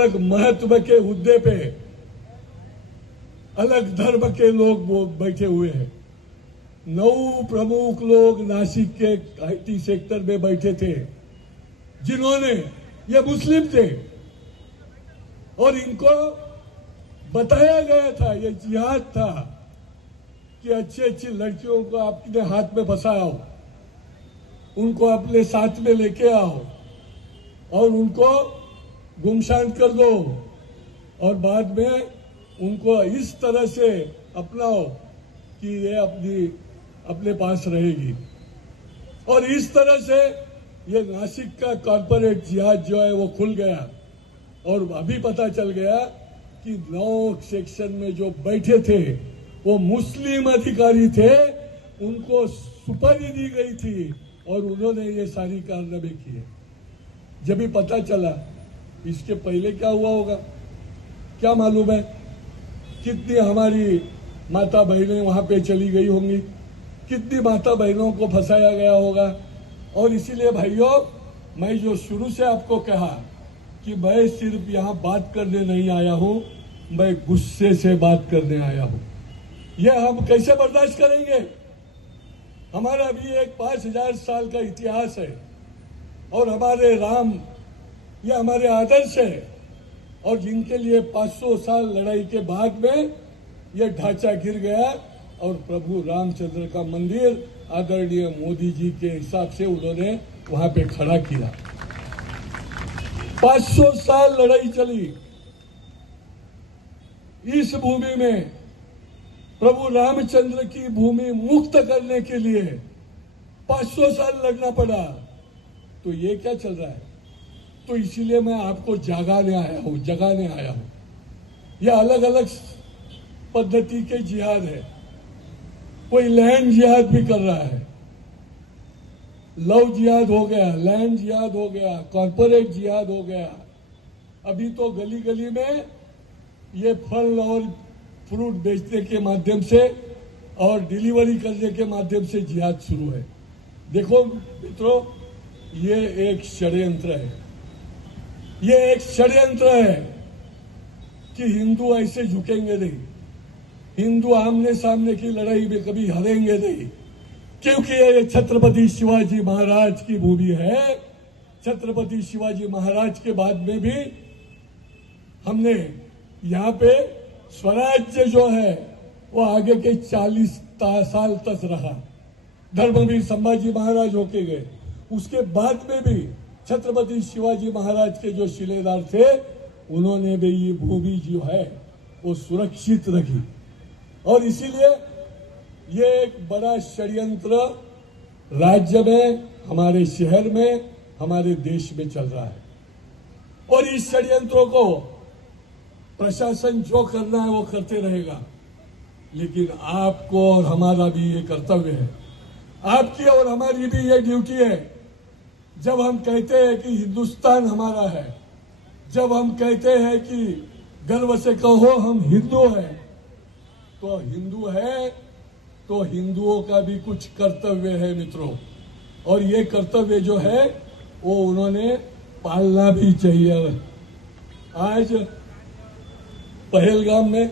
अलग महत्व के हुद्दे पे अलग धर्म के लोग वो बैठे हुए हैं। 9 प्रमुख लोग नासिक के आईटी सेक्टर में बैठे थे, जिन्होंने ये मुस्लिम थे और इनको बताया गया था, ये जिहाद था कि अच्छी अच्छी लड़कियों को आपने हाथ में फंसाओ, उनको अपने साथ में लेके आओ और उनको गुमशान कर दो और बाद में उनको इस तरह से अपनाओ कि ये अपने पास रहेगी। और इस तरह से ये नासिक का कॉर्पोरेट जिहाद जो है वो खुल गया और अभी पता चल गया कि 9 सेक्शन में जो बैठे थे वो मुस्लिम अधिकारी थे, उनको सुपारी दी गई थी और उन्होंने ये सारी कारनामे किए। जब भी पता चला, इसके पहले क्या हुआ होगा क्या मालूम है? कितनी हमारी माता बहनें वहां पे चली गई होंगी, कितनी माता बहनों को फंसाया गया होगा। और इसीलिए भाइयों, मैं जो शुरू से आपको कहा कि मैं सिर्फ यहाँ बात करने नहीं आया हूं, मैं गुस्से से बात करने आया हूं। यह हम कैसे बर्दाश्त करेंगे? हमारा भी एक 5000 साल का इतिहास है और हमारे राम ये हमारे आदर्श है, और जिनके लिए 500 साल लड़ाई के बाद में ये ढांचा गिर गया और प्रभु रामचंद्र का मंदिर आदरणीय मोदी जी के हिसाब से उन्होंने वहां पे खड़ा किया। 500 साल लड़ाई चली इस भूमि में, प्रभु रामचंद्र की भूमि मुक्त करने के लिए 500 साल लड़ना पड़ा। तो ये क्या चल रहा है? तो इसीलिए मैं आपको जगाने आया हूं। ये अलग अलग पद्धति के जिहाद है। कोई लैंड जिहाद भी कर रहा है, लव जिहाद हो गया, लैंड जिहाद हो गया, कॉर्पोरेट जिहाद हो गया। अभी तो गली गली में ये फल और फ्रूट बेचने के माध्यम से और डिलीवरी करने के माध्यम से जिहाद शुरू है। देखो मित्रों, ये एक षड्यंत्र है। ये एक षड्यंत्र है कि हिंदू ऐसे झुकेंगे नहीं, हिंदू आमने सामने की लड़ाई में कभी हारेंगे नहीं, क्योंकि ये छत्रपति शिवाजी महाराज की भूमि है। छत्रपति शिवाजी महाराज के बाद में भी हमने यहाँ पे स्वराज्य जो है वो आगे के 40 साल तक रहा। धर्मवीर संभाजी महाराज होके गए, उसके बाद में भी छत्रपति शिवाजी महाराज के जो शिलेदार थे उन्होंने भी ये भूमि जो है वो सुरक्षित रखी। और इसीलिए ये एक बड़ा षड्यंत्र राज्य में, हमारे शहर में, हमारे देश में चल रहा है। और इस षड्यंत्रों को प्रशासन जो करना है वो करते रहेगा, लेकिन आपको और हमारा भी ये कर्तव्य है, आपकी और हमारी भी ये ड्यूटी है। जब हम कहते हैं कि हिंदुस्तान हमारा है, जब हम कहते हैं कि गर्व से कहो हम हिंदू हैं, तो हिंदू है तो हिंदुओं का भी कुछ कर्तव्य है मित्रों। और ये कर्तव्य जो है वो उन्होंने पालना भी चाहिए। आज पहलगाम में